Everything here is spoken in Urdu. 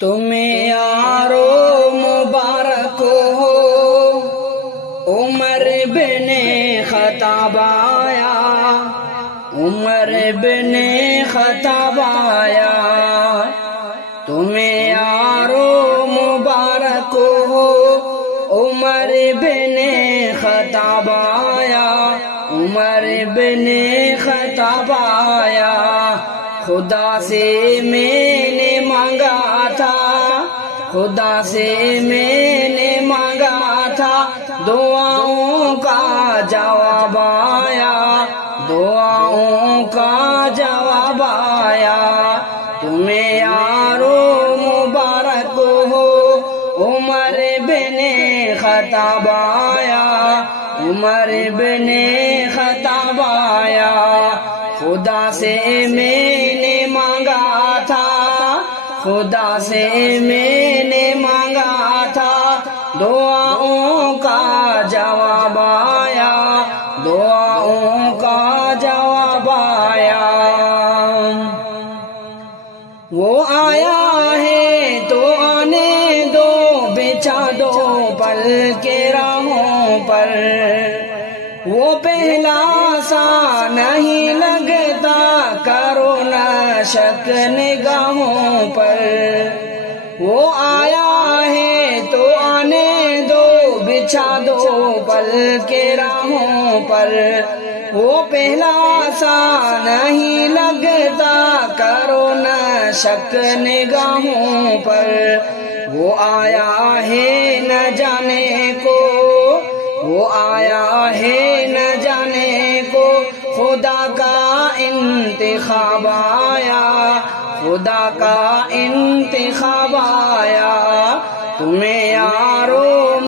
تمہیں یارو مبارک ہو، عمر بن خطاب آیا، عمر بن خطاب آیا۔ تمہیں یارو مبارک ہو، عمر بن خطاب آیا، عمر بن خطاب آیا۔ خدا سے میں نے مانگا تھا، خدا سے میں نے مانگا تھا، دعاؤں کا جواب آیا، دعاؤں کا جواب آیا۔ تمہیں یارو مبارک ہو، عمر بن خطاب آیا، عمر بن خطاب آیا۔ خدا سے میں نے مانگا تھا، خدا سے میں نے مانگا تھا، دعاؤں کا جواب آیا، دعاؤں کا جواب آیا۔ وہ آیا ہے تو آنے دو، بچھا دو پل کے راہوں پر، وہ پہلا سا نہیں لگتا، کرو نہ شک نگاہوں پر۔ وہ آیا ہے تو آنے دو، بچھا دو پل کے راہوں پر، وہ پہلا سا نہیں لگتا، کرو نہ شک نگاہوں پر۔ وہ آیا ہے نہ جانے کو، وہ آیا ہے نہ جانے کو، خدا کا انتخاب آیا، خدا کا انتخاب آیا۔ تمہیں یارو